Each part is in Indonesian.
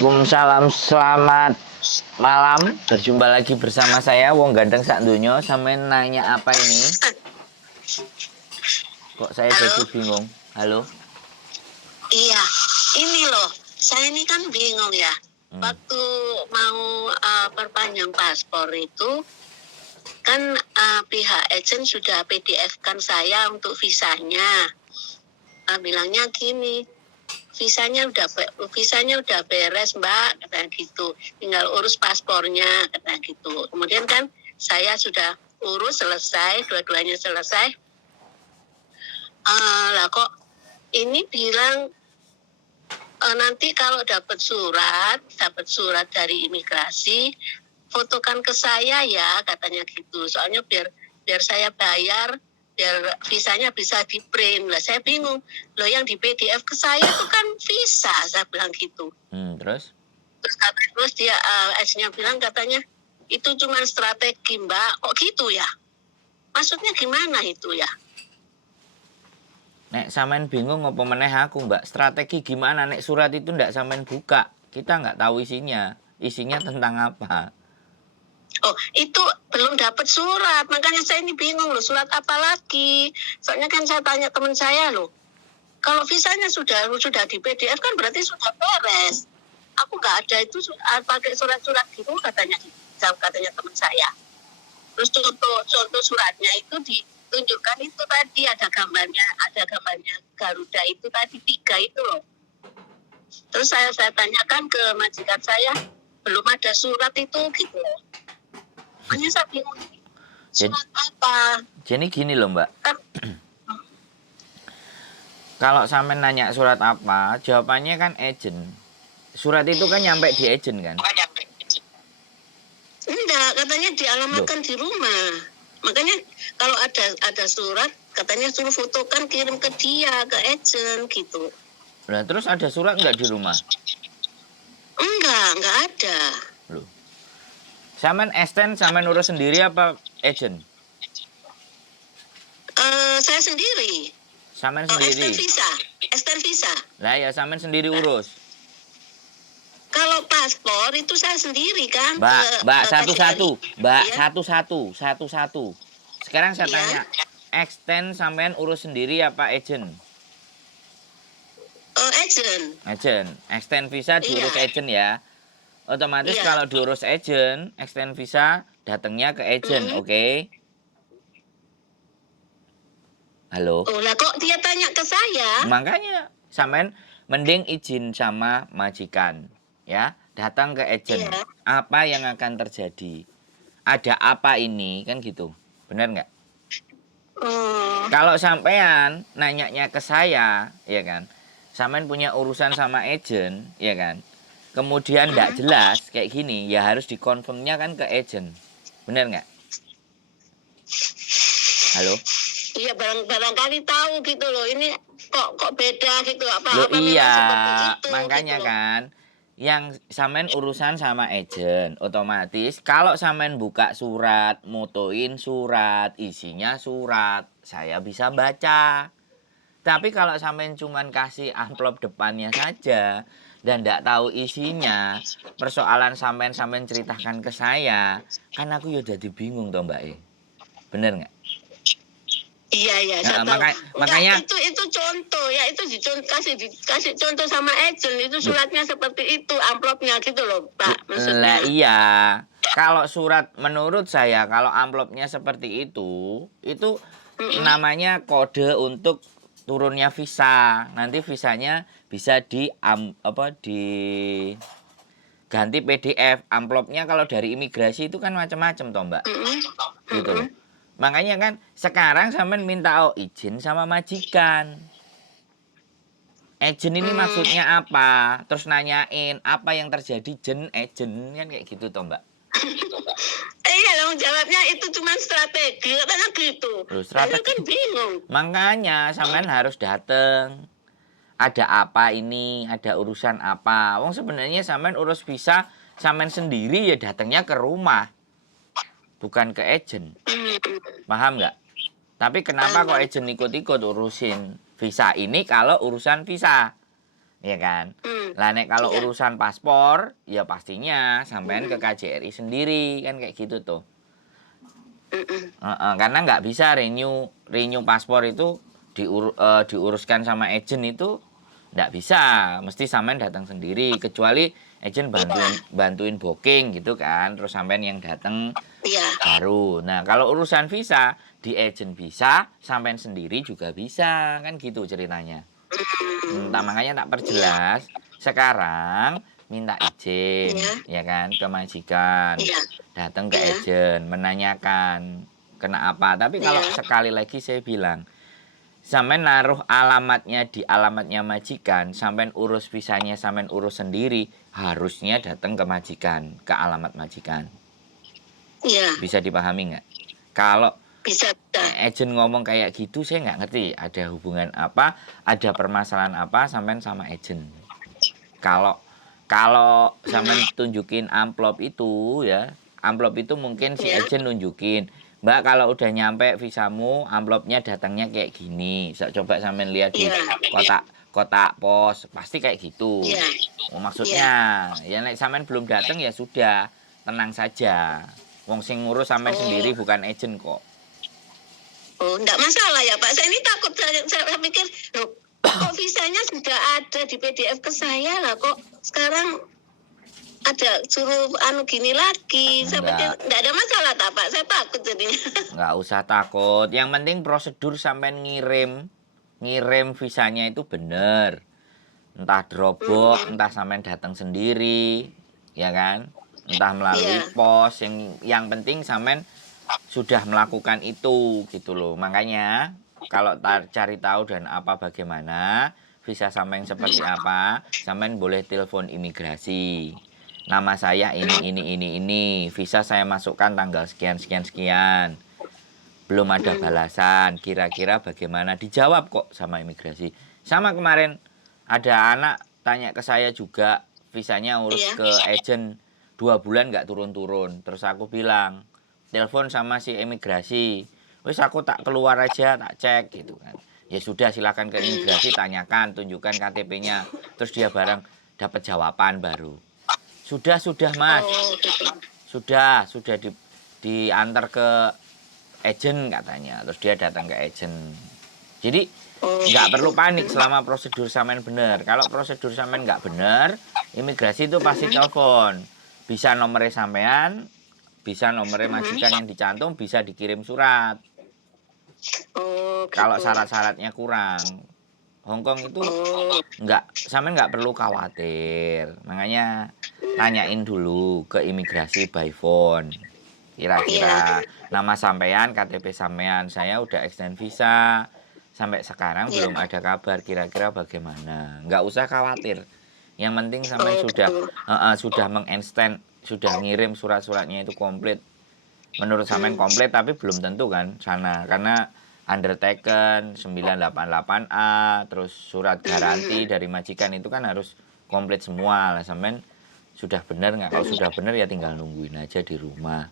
Waalaikumsalam, selamat malam. Berjumpa lagi bersama saya Wong Gandeng Sak Dunyo. Sampe nanya apa ini? Kok saya Halo? jadi bingung? Halo? Iya, ini loh, saya ini kan bingung ya. Waktu mau perpanjang paspor itu, kan pihak agent sudah PDF-kan saya untuk visanya. Bilangnya gini, visanya udah beres Mbak, kata gitu. Tinggal urus paspornya, kata gitu. Kemudian kan saya sudah urus selesai, dua-duanya selesai. Lah kok ini bilang nanti kalau dapat surat dari imigrasi, fotokan ke saya ya, katanya gitu. Soalnya biar saya bayar, biar visanya bisa di print. Lah saya bingung, loh yang di PDF ke saya itu kan visa, saya bilang gitu. Terus? Terus dia agentnya bilang katanya itu cuma strategi Mbak, kok gitu ya? Maksudnya gimana itu ya? Nek sampean bingung apa meneh aku, Mbak? Strategi gimana? Nek surat itu ndak sampean buka, kita nggak tahu isinya. Isinya tentang apa? Oh, itu belum dapat surat. Makanya saya ini bingung loh, surat apa lagi? Soalnya kan saya tanya teman saya loh. Kalau visanya sudah di PDF kan berarti sudah beres. Aku nggak ada itu pakai surat-surat gitu katanya teman saya. Terus contoh suratnya itu ditunjukkan itu tadi ada gambarnya Garuda itu tadi 3 itu loh. Terus saya tanyakan ke majikan saya, belum ada surat itu gitu loh. Makanya saya bingung, surat apa? Jadi gini loh, Mbak. Kalau sampean nanya surat apa, jawabannya kan agent. Surat itu kan nyampe di agent kan? Enggak, katanya dialamatkan di rumah. Makanya kalau ada surat, katanya suruh fotokan kirim ke dia, ke agent gitu. Nah, terus ada surat nggak di rumah? Enggak ada. Loh. Sampean extend, sampean urus sendiri apa agent? Saya sendiri. Sampean sendiri. Extend visa. Lah ya sampean sendiri urus. Kalau paspor itu saya sendiri kan. Mbak satu-satu. Mbak ya? satu-satu. Sekarang saya tanya, extend sampean urus sendiri apa agent? Agent. Extend visa diurus agent ya. Otomatis kalau diurus agent, extend visa datangnya ke agent, oke? Halo? Oh lah kok dia tanya ke saya? Makanya sampean mending izin sama majikan, ya. Datang ke agent. Apa yang akan terjadi? Ada apa ini? Kan gitu. Benar nggak? Kalau sampean nanyanya ke saya, ya kan? Sampean punya urusan sama agent, ya kan? Kemudian nggak jelas kayak gini, ya harus dikonfirmnya kan ke agent. Benar nggak? Halo? Iya, barangkali tahu gitu loh. Ini kok beda gitu apa? Loh, iya, itu, makanya gitu kan yang sampean urusan sama agent, otomatis kalau sampean buka surat, motoin surat, isinya surat, saya bisa baca. Tapi kalau sampean cuman kasih amplop depannya saja dan tidak tahu isinya, persoalan sampean ceritakan ke saya, kan aku ya jadi bingung toh Mbak. Bener nggak? Iya, saya tahu. Makanya itu contoh ya, itu kasih contoh sama agent, itu suratnya seperti itu, amplopnya gitu loh, Pak. Maksudnya. Lah iya. Kalau surat menurut saya kalau amplopnya seperti itu namanya kode untuk turunnya visa. Nanti visanya bisa ganti PDF. Amplopnya kalau dari imigrasi itu kan macam-macam toh, Mbak. Gitu loh. Makanya kan sekarang sampean minta izin sama majikan. Agent ini maksudnya apa? Terus nanyain apa yang terjadi agent kan kayak gitu toh, Mbak. Iya dong, jawabnya itu cuma strategi, katanya gitu. Loh, strategi kan bingung. Makanya sampean harus dateng. Ada apa ini? Ada urusan apa? Wong sebenarnya sampean urus visa sampean sendiri ya datangnya ke rumah. Bukan ke agent. Paham nggak? Tapi kenapa kok agent ikut-ikut urusin visa ini kalau urusan visa? ya kan? Hmm. Lah nek kalau Iya. urusan paspor, ya pastinya sampean ke KJRI sendiri kan kayak gitu tuh. Mm-mm. Karena nggak bisa renew paspor itu diuruskan sama agent itu nggak bisa, mesti sampean datang sendiri kecuali agent Iya. bantuin booking gitu kan, terus sampean yang datang Iya. baru. Nah kalau urusan visa di agent bisa, sampean sendiri juga bisa kan gitu ceritanya. Tak makanya tak Iya. perjelas. Sekarang minta izin, Iya. ya kan, ke majikan. Iya. Datang ke Iya. agent, menanyakan kena apa. Tapi kalau Iya. sekali lagi saya bilang, sampean naruh alamatnya di alamatnya majikan, sampean urus visanya, sampean urus sendiri, harusnya datang ke majikan, ke alamat majikan. Iya. Bisa dipahami nggak? Kalau Bisa. agent ngomong kayak gitu saya nggak ngerti ada hubungan apa, ada permasalahan apa sampean sama agent. Kalau kalau sampean tunjukin amplop itu ya, amplop itu mungkin si Iya. agent nunjukin, Mbak kalau udah nyampe visamu, amplopnya datangnya kayak gini. Coba sampean lihat di Iya. kotak kotak pos, pasti kayak gitu. Iya. Oh, Iya. maksudnya, ya nek sampean belum datang ya sudah, tenang saja. Wong sing ngurus sampean sendiri Oh. bukan agent kok. Oh, enggak masalah ya Pak. Saya ini takut, saya pikir, loh, kok visanya sudah ada di PDF ke saya lah, kok sekarang ada suruh anu gini lagi. Saya pikir Enggak. enggak ada masalah tak Pak. Saya takut jadinya. Nggak usah takut. Yang penting prosedur sampai ngirim visanya itu bener. Entah drobok, entah sampai datang sendiri, ya kan? Entah melalui Iya. pos. Yang penting sampai sudah melakukan itu gitu loh. Makanya kalau cari tahu dan apa bagaimana visa sampai seperti apa, sampai boleh telepon imigrasi. Nama saya ini. Visa saya masukkan tanggal sekian sekian sekian. Belum ada balasan, kira-kira bagaimana? Dijawab kok sama imigrasi. Sama kemarin ada anak tanya ke saya juga, visanya urus Iya. ke agent 2 bulan nggak turun-turun. Terus aku bilang, telepon sama si imigrasi. Wes aku tak keluar aja, tak cek gitu kan. Ya sudah silakan ke imigrasi, tanyakan, tunjukkan KTP-nya. Terus dia bareng dapat jawaban baru. Sudah Mas. Oh, gitu. Sudah diantar ke agent katanya. Terus dia datang ke agent. Jadi Oh, nggak gitu. perlu panik selama prosedur sampean bener. Kalau prosedur sampean nggak bener, imigrasi itu pasti telepon. Bisa nomornya sampean, bisa nomornya majikan yang dicantum, bisa dikirim surat. Oh, Kalau gitu. syarat-syaratnya kurang. Hongkong itu Oh, sampean nggak perlu khawatir. Makanya tanyain dulu ke imigrasi by phone. Kira-kira nama sampean, KTP sampean, saya udah extend visa. Sampai sekarang iya. belum ada kabar, kira-kira bagaimana. Nggak usah khawatir. Yang penting sampean Oh, gitu. sudah menginstan, sudah ngirim surat-suratnya itu komplit. Menurut sampean komplit tapi belum tentu kan sana. Karena undertaken 988A, terus surat garansi dari majikan itu kan harus komplit semua lah. Sampean sudah benar nggak? Kalau sudah benar ya tinggal nungguin aja di rumah.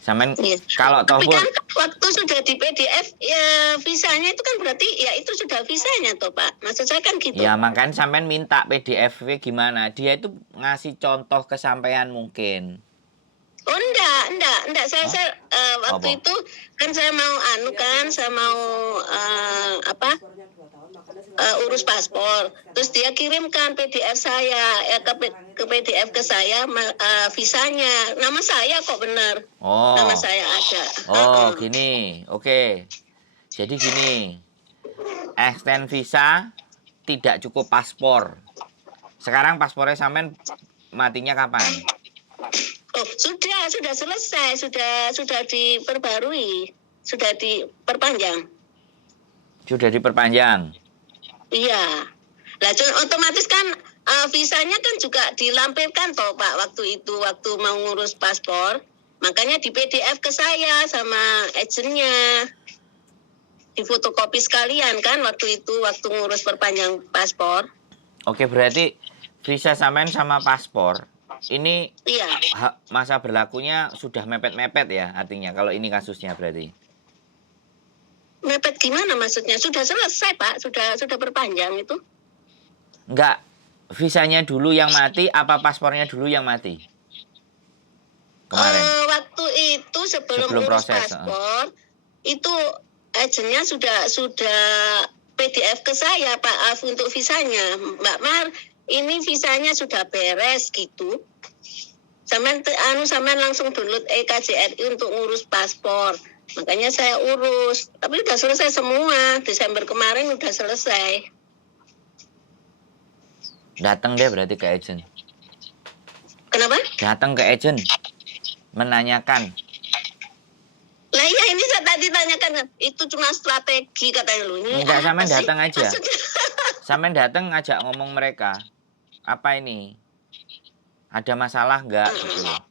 Sampean Iya. kalau Tapi toh kan waktu sudah di PDF ya visanya itu kan berarti ya itu sudah visanya toh Pak. Maksud saya kan gitu. ya makanya sampean minta PDF gimana? Dia itu ngasih contoh kesampaian mungkin. Oh enggak. Saya waktu Apa? itu kan saya mau saya mau urus paspor. Terus dia kirimkan PDF saya ke PDF ke saya visanya. Nama saya kok benar. Nama Oh. saya ada. Oh, gini. Oke. Jadi gini. Extend visa tidak cukup paspor. Sekarang paspornya sampean matinya kapan? Oh, sudah selesai, sudah diperbarui, sudah diperpanjang. Sudah diperpanjang. Iya. Lah otomatis kan visanya kan juga dilampirkan toh Pak waktu mau ngurus paspor. Makanya di PDF ke saya sama agennya. Di fotokopi sekalian kan waktu ngurus perpanjang paspor. Oke, berarti visa sampean sama paspor ini Iya. masa berlakunya sudah mepet-mepet ya artinya kalau ini kasusnya berarti. Mepet gimana maksudnya? Sudah selesai Pak, sudah perpanjang itu. Enggak, visanya dulu yang mati, apa paspornya dulu yang mati? Kemarin, Waktu itu sebelum sebelum urus proses. paspor, itu agennya sudah PDF ke saya Pak Af untuk visanya. Mbak Mar, ini visanya sudah beres gitu. Sampean langsung download EKJRI untuk ngurus paspor. Makanya saya urus. Tapi udah selesai semua. Desember kemarin udah selesai. Datang deh berarti ke agent. Kenapa? Datang ke agent. Menanyakan. Lah iya ini saya tadi tanyakan. Itu cuma strategi katanya lu. Ini Enggak, sampean apa sih? datang aja. Maksudnya, Sampean datang ngajak ngomong mereka. Apa ini? Ada masalah enggak gitu loh.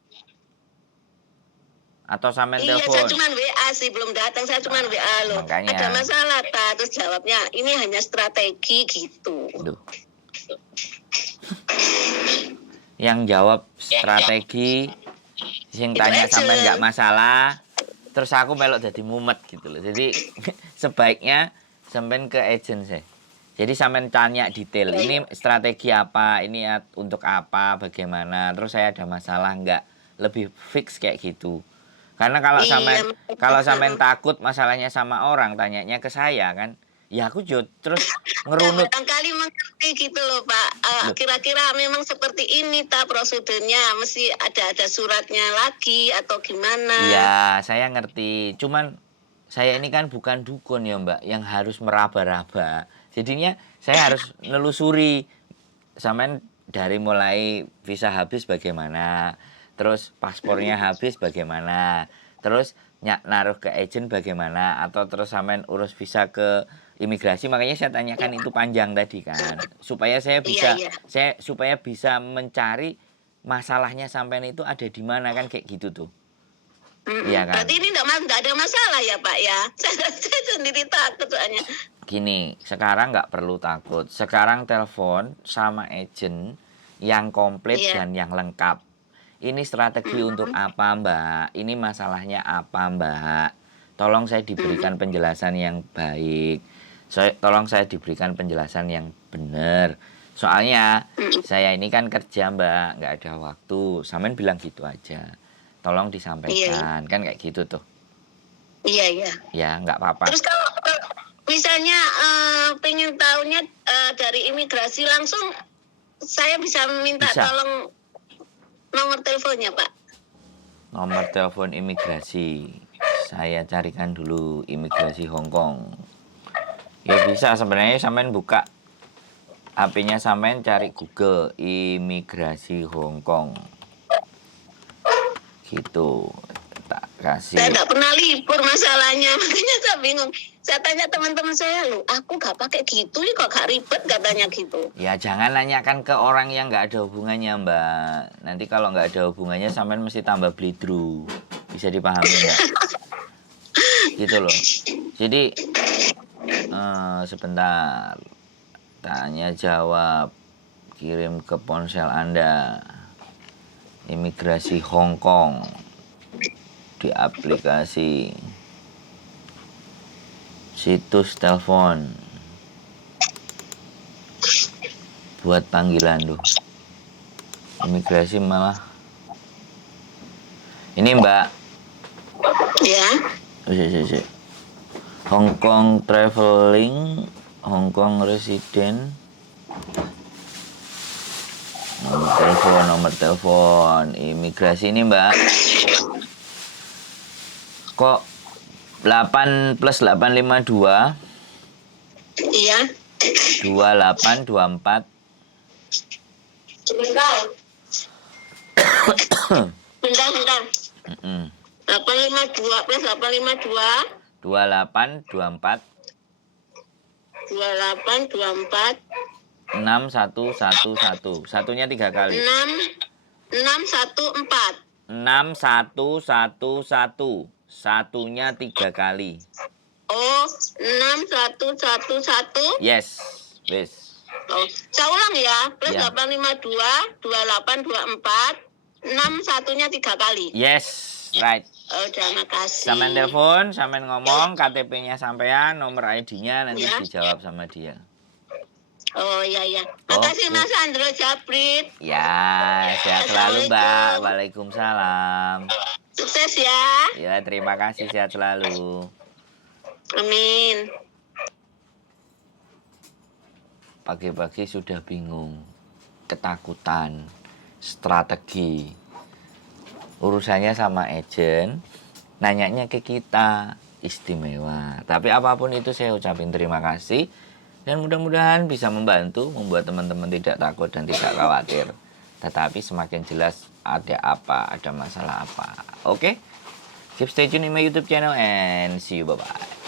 Atau sampean iya, saya telepon. cuma WA sih, belum datang. Saya cuma WA loh. Makanya. Ada masalah, Pak. Terus jawabnya, ini hanya strategi gitu. Duh. Yang jawab strategi, sing tanya sampean enggak masalah, terus aku melok jadi mumet gitu loh. Jadi sebaiknya sampean ke agent sih. Jadi sampean tanya detail, ini strategi apa, ini untuk apa, bagaimana, terus saya ada masalah enggak, lebih fix kayak gitu. Karena kalau sampean takut masalahnya sama orang, tanyanya ke saya kan, ya aku terus ngerunut. Barangkali mengerti gitu loh Pak. Kira-kira memang seperti ini tak prosedurnya, mesti ada suratnya lagi atau gimana? Iya, saya ngerti. Cuman saya ini kan bukan dukun ya Mbak, yang harus meraba-raba. Jadinya saya harus nelusuri. Sampean dari mulai visa habis bagaimana, terus paspornya habis bagaimana, terus naruh ke agent bagaimana, atau terus sampean urus visa ke imigrasi. Makanya saya tanyakan itu panjang tadi kan, supaya saya bisa supaya bisa mencari masalahnya sampean itu ada di mana kan, kayak gitu tuh. Iya kan? Berarti ini enggak ada masalah ya Pak ya? Saya sendiri takut soalnya. Gini, sekarang nggak perlu takut. Sekarang telepon sama agent yang komplit dan yang lengkap. Ini strategi untuk apa Mbak? Ini masalahnya apa Mbak? Tolong saya diberikan penjelasan yang baik. Tolong saya diberikan penjelasan yang benar. Soalnya saya ini kan kerja Mbak, nggak ada waktu. Sampean bilang gitu aja. Tolong disampaikan, kan kayak gitu tuh. Iya. Ya, nggak apa-apa. Terus kalau misalnya pengen tahunya dari imigrasi langsung, saya bisa minta tolong nomor teleponnya Pak. Nomor telepon imigrasi, saya carikan dulu imigrasi Hong Kong. Ya bisa, sebenarnya sampean buka HP-nya, sampean cari Google imigrasi Hong Kong. Gitu. Tak kasih. Saya nggak pernah libur masalahnya, makanya saya bingung. Saya tanya teman-teman saya, loh, aku nggak pakai gitu nih, kok gak ribet katanya gitu. Ya jangan nanyakan ke orang yang nggak ada hubungannya Mbak. Nanti kalau nggak ada hubungannya, sampean mesti tambah blidru. Bisa dipahami nggak? Gitu loh. Jadi sebentar. Tanya jawab. Kirim ke ponsel Anda. Imigrasi Hong Kong. Di aplikasi. Situs telepon. Buat panggilan tuh. Imigrasi malah. Ini Mbak. Ya. Hong Kong traveling, Hong Kong resident. Nomor telepon imigrasi ini Mbak. Kok 8 plus 852? Iya. 2824. Bentar. 852 plus 852. 2824. 2824. 6111. Satunya 3 kali. 6614. 6111. Satunya 3 kali. Oh, 6111. Yes, please. Oh, saya ulang ya. Plus Ya. 852 2824 6 satunya 3 kali. Yes, right. Oh, terima kasih. Sampean telepon, sampean ngomong, KTP-nya sampean, nomor ID-nya nanti dijawab sama dia. Oh iya iya. Makasih Oke. Mas Andro Japrit. Ya, sehat selalu Mbak. Assalamualaikum. Waalaikumsalam. Sukses ya. Ya, terima kasih, sehat selalu. Amin. Pagi-pagi sudah bingung, ketakutan, strategi. Urusannya sama agent, nanyanya ke kita, istimewa. Tapi apapun itu saya ucapin terima kasih. Dan mudah-mudahan bisa membantu membuat teman-teman tidak takut dan tidak khawatir. Tetapi semakin jelas ada apa, ada masalah apa. Oke? Keep stay tune in my YouTube channel and see you. Bye-bye.